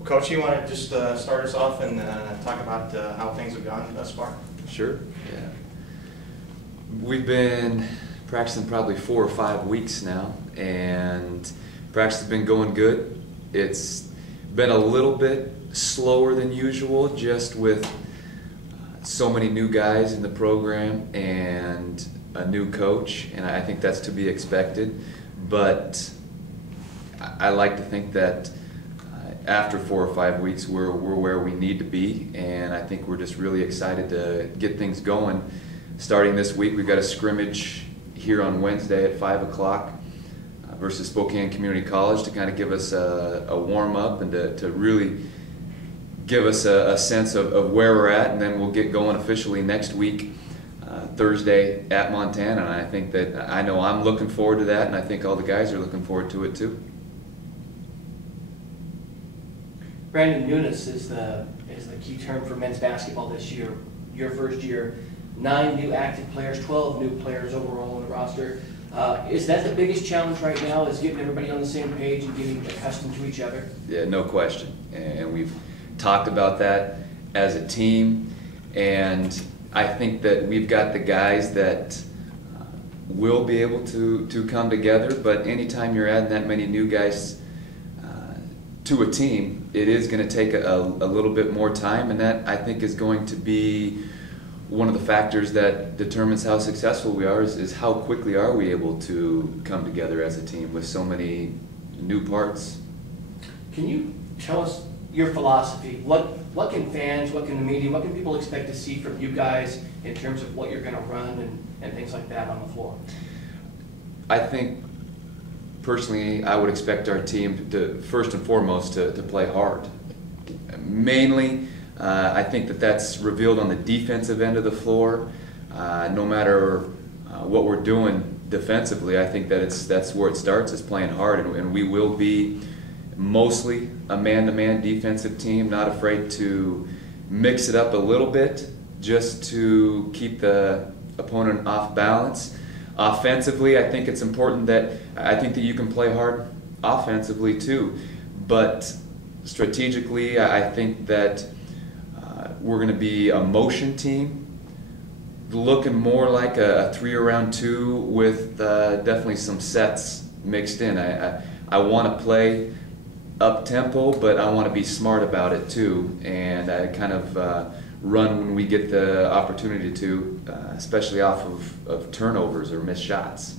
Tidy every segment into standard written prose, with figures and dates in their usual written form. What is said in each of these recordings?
Well, Coach, you want to just start us off and talk about how things have gone thus far? Sure, yeah. We've been practicing probably 4 or 5 weeks now, and practice has been going good. It's been a little bit slower than usual, just with so many new guys in the program and a new coach, and I think that's to be expected. But I like to think that after 4 or 5 weeks, we're where we need to be, and I think we're just really excited to get things going. Starting this week, we've got a scrimmage here on Wednesday at 5 o'clock versus Spokane Community College to kind of give us a warm-up and to really give us a sense of where we're at, and then we'll get going officially next week, Thursday at Montana. And I think that, I know I'm looking forward to that, and I think all the guys are looking forward to it too. Brandon, newness is the key term for men's basketball this year. Your first year, 9 new active players, 12 new players overall on the roster. Is that the biggest challenge right now, is getting everybody on the same page and getting accustomed to each other? Yeah, no question. And we've talked about that as a team, and I think that we've got the guys that will be able to come together, but anytime you're adding that many new guys to a team, it is going to take a little bit more time, and that, I think, is going to be one of the factors that determines how successful we are, is how quickly are we able to come together as a team with so many new parts. Can you tell us your philosophy? What can fans, what can the media, what can people expect to see from you guys in terms of what you're going to run and things like that on the floor? I think, personally, I would expect our team to, first and foremost, to play hard. Mainly, I think that's revealed on the defensive end of the floor. No matter what we're doing defensively, I think that that's where it starts, is playing hard, and we will be mostly a man-to-man defensive team, not afraid to mix it up a little bit just to keep the opponent off balance. Offensively, I think it's important that you can play hard offensively too, but strategically, I think that we're going to be a motion team, looking more like a 3-around-2 with definitely some sets mixed in. I want to play up-tempo, but I want to be smart about it too, and I kind of run when we get the opportunity to, especially off of turnovers or missed shots.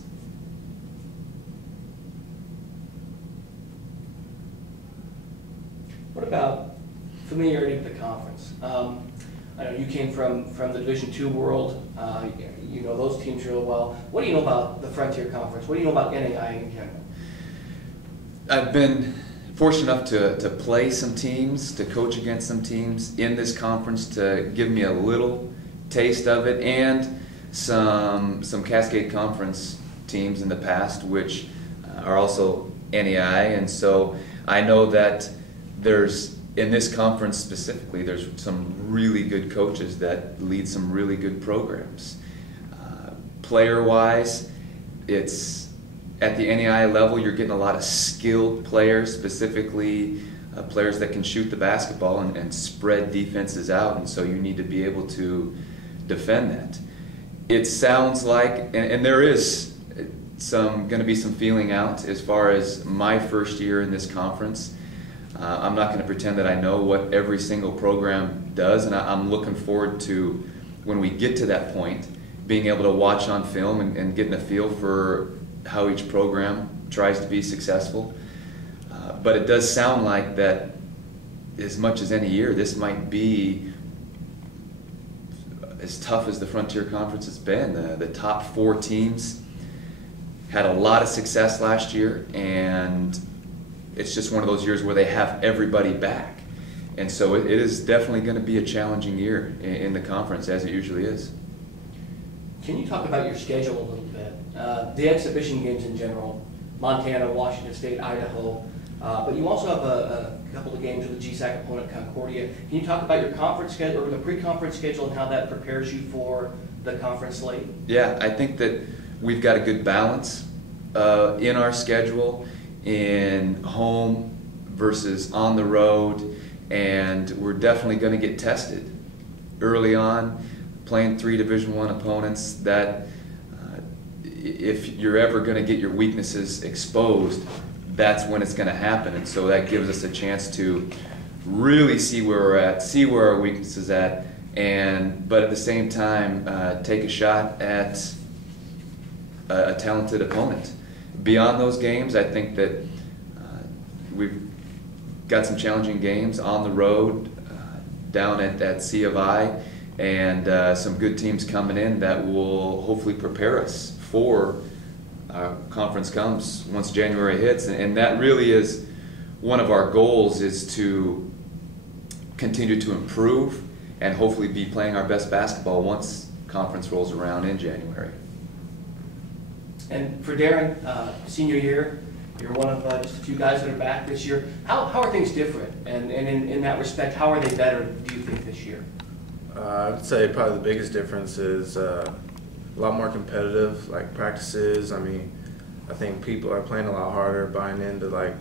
What about familiarity with the conference? I know you came from the Division II world. You know those teams real well. What do you know about the Frontier Conference? What do you know about NAI in general? I've been fortunate enough to play some teams, to coach against some teams in this conference, to give me a little taste of it, and some Cascade Conference teams in the past, which are also NAI, and so I know that there's, in this conference specifically, there's some really good coaches that lead some really good programs. Player-wise, it's at the NAI level, you're getting a lot of skilled players, specifically players that can shoot the basketball and spread defenses out, and so you need to be able to defend that. It sounds like, and there is going to be some feeling out as far as my first year in this conference. I'm not going to pretend that I know what every single program does, and I'm looking forward to, when we get to that point, being able to watch on film and getting a feel for how each program tries to be successful. But it does sound like that, as much as any year, this might be as tough as the Frontier Conference has been. The top 4 teams had a lot of success last year, and it's just one of those years where they have everybody back. And so it is definitely going to be a challenging year in the conference, as it usually is. Can you talk about your schedule a little bit? The exhibition games in general, Montana, Washington State, Idaho, but you also have a couple of games with the GSAC opponent, Concordia. Can you talk about your conference schedule, or the pre-conference schedule, and how that prepares you for the conference slate? Yeah, I think that we've got a good balance in our schedule, in home versus on the road, and we're definitely going to get tested early on, playing 3 Division I opponents. That if you're ever going to get your weaknesses exposed, that's when it's going to happen. And so that gives us a chance to really see where we're at, see where our weaknesses at, but at the same time take a shot at a talented opponent. Beyond those games, I think that we've got some challenging games on the road, down at C of I, and some good teams coming in that will hopefully prepare us for conference comes once January hits. And that really is one of our goals, is to continue to improve and hopefully be playing our best basketball once conference rolls around in January. And for Darin, senior year, you're one of just a few guys that are back this year. How are things different? And in that respect, how are they better, do you think, this year? I would say probably the biggest difference is a lot more competitive, like practices. I mean, I think people are playing a lot harder, buying into like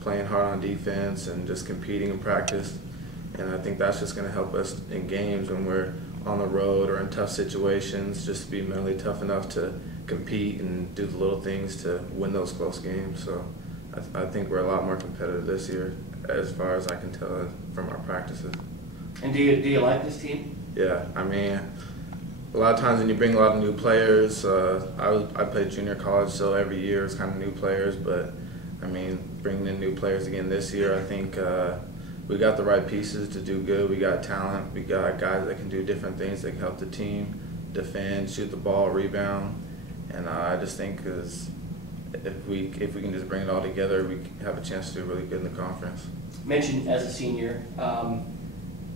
playing hard on defense and just competing in practice. And I think that's just going to help us in games when we're on the road or in tough situations, just to be mentally tough enough to compete and do the little things to win those close games. So I think we're a lot more competitive this year, as far as I can tell from our practices. And do you like this team? Yeah, I mean, a lot of times when you bring a lot of new players, I played junior college, so every year it's kind of new players, but I mean, bringing in new players again this year, I think we got the right pieces to do good. We got talent, we got guys that can do different things that can help the team defend, shoot the ball, rebound. And I just think if we can just bring it all together, we have a chance to do really good in the conference. Mentioned as a senior,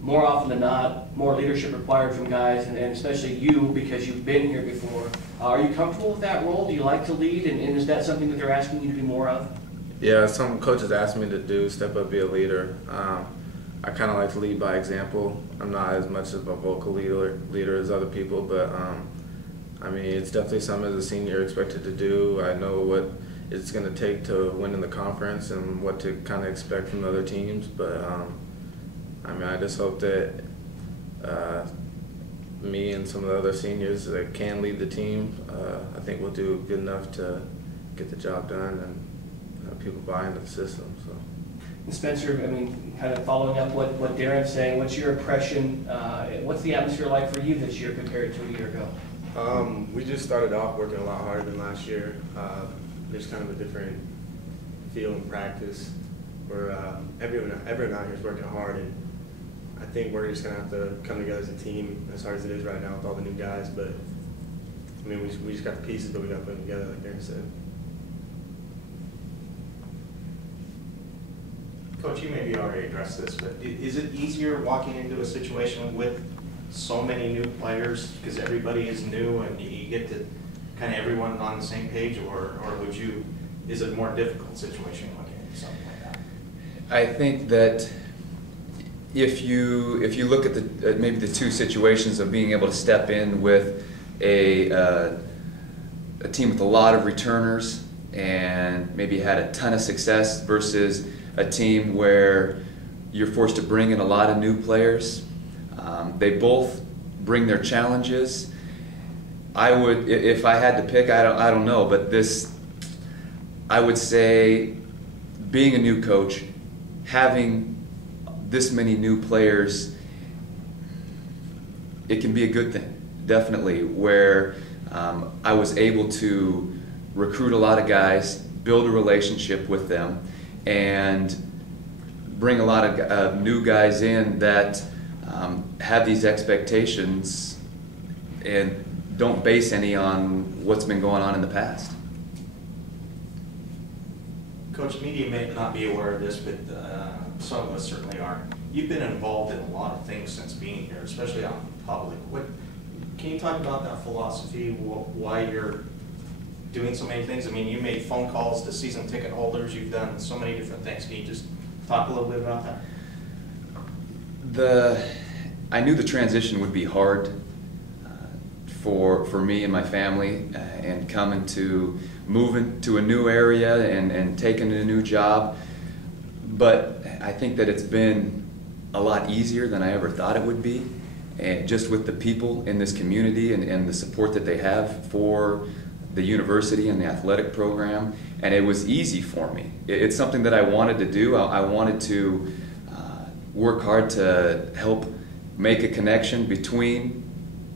more often than not, more leadership required from guys, and especially you, because you've been here before. Are you comfortable with that role? Do you like to lead, and is that something that they're asking you to do more of? Yeah, some coaches asked me to do, step up, be a leader. I kind of like to lead by example. I'm not as much of a vocal leader as other people, but I mean, it's definitely something as a senior you're expected to do. I know what it's going to take to win in the conference and what to kind of expect from the other teams, but I mean, I just hope that me and some of the other seniors that can lead the team, I think we'll do good enough to get the job done and people buy into the system. So. And Spencer, I mean, kind of following up what Darin's saying, what's your impression, what's the atmosphere like for you this year compared to a year ago? We just started off working a lot harder than last year. There's kind of a different feel in practice where everyone out here is working hard, and I think we're just going to have to come together as a team as hard as it is right now with all the new guys. But I mean, we just got the pieces, but we got to put them together, like Darin said. Coach, you maybe already addressed this, but is it easier walking into a situation with so many new players because everybody is new and you get to kind of everyone on the same page, or is it a more difficult situation looking at something like that? I think that if you look at maybe the two situations of being able to step in with a team with a lot of returners and maybe had a ton of success versus a team where you're forced to bring in a lot of new players. They both bring their challenges. I would, if I had to pick, I don't know, but I would say being a new coach, having this many new players, it can be a good thing, definitely, where I was able to recruit a lot of guys, build a relationship with them, and bring a lot of new guys in that have these expectations and don't base any on what's been going on in the past. Coach, media may not be aware of this, but some of us certainly are. You've been involved in a lot of things since being here, especially out in public. Can you talk about that philosophy, why you're doing so many things? I mean, you made phone calls to season ticket holders. You've done so many different things. Can you just talk a little bit about that? I knew the transition would be hard for me and my family, and moving to a new area and taking a new job. But I think that it's been a lot easier than I ever thought it would be, and just with the people in this community and the support that they have for the university and the athletic program, and it was easy for me. It's something that I wanted to do. I wanted to work hard to help make a connection between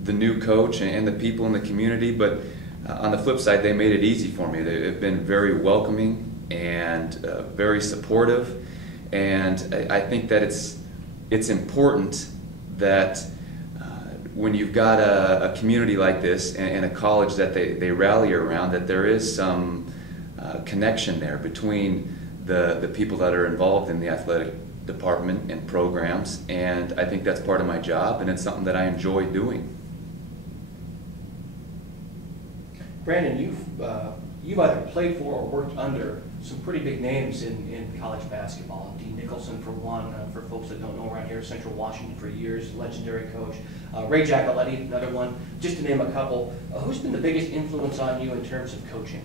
the new coach and the people in the community, but on the flip side, they made it easy for me. They've been very welcoming and very supportive, and I think that it's important that when you've got a community like this and a college that they rally around, that there is some connection there between the people that are involved in the athletic department and programs, and I think that's part of my job, and it's something that I enjoy doing. Brandon, you've either played for or worked under some pretty big names in college basketball. Dean Nicholson, for one, for folks that don't know, around here, Central Washington for years, legendary coach. Ray Giacoletti, another one, just to name a couple. Who's been the biggest influence on you in terms of coaching?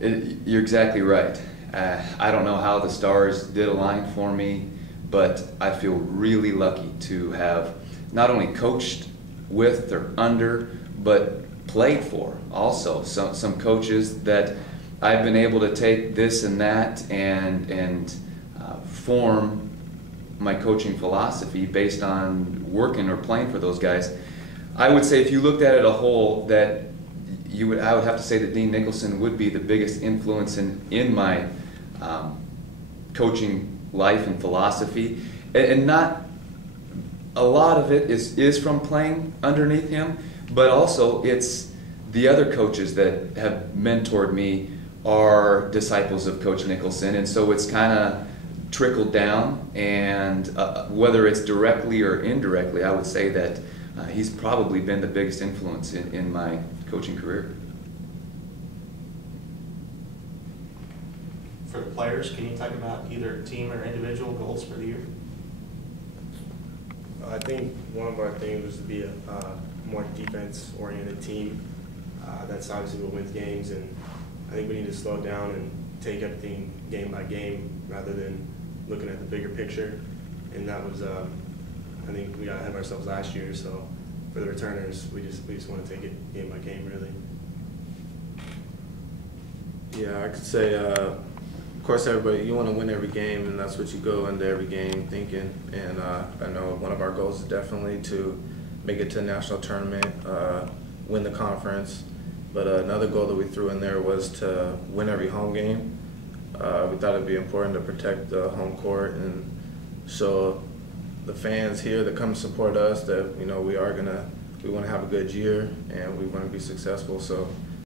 You're exactly right. I don't know how the stars did align for me, but I feel really lucky to have not only coached with or under, but played for also. Some coaches that I've been able to take this and that and form my coaching philosophy based on working or playing for those guys. I would say if you looked at it a whole, that I would have to say that Dean Nicholson would be the biggest influence in my coaching life and philosophy, and not a lot of it is from playing underneath him, but also it's the other coaches that have mentored me are disciples of Coach Nicholson, and so it's kind of trickled down, and whether it's directly or indirectly, I would say that he's probably been the biggest influence in my coaching career. For the players, can you talk about either team or individual goals for the year? I think one of our things was to be a more defense-oriented team. That's obviously what wins games, and I think we need to slow down and take everything game by game rather than looking at the bigger picture. And that was, I think we got ahead of ourselves last year. So for the returners, we just want to take it game by game, really. Yeah, I could say, of course, everybody, you want to win every game, and that's what you go into every game thinking. And I know one of our goals is definitely to make it to a national tournament, win the conference. But another goal that we threw in there was to win every home game. We thought it'd be important to protect the home court and show the fans here that come support us that we want to have a good year and we want to be successful. So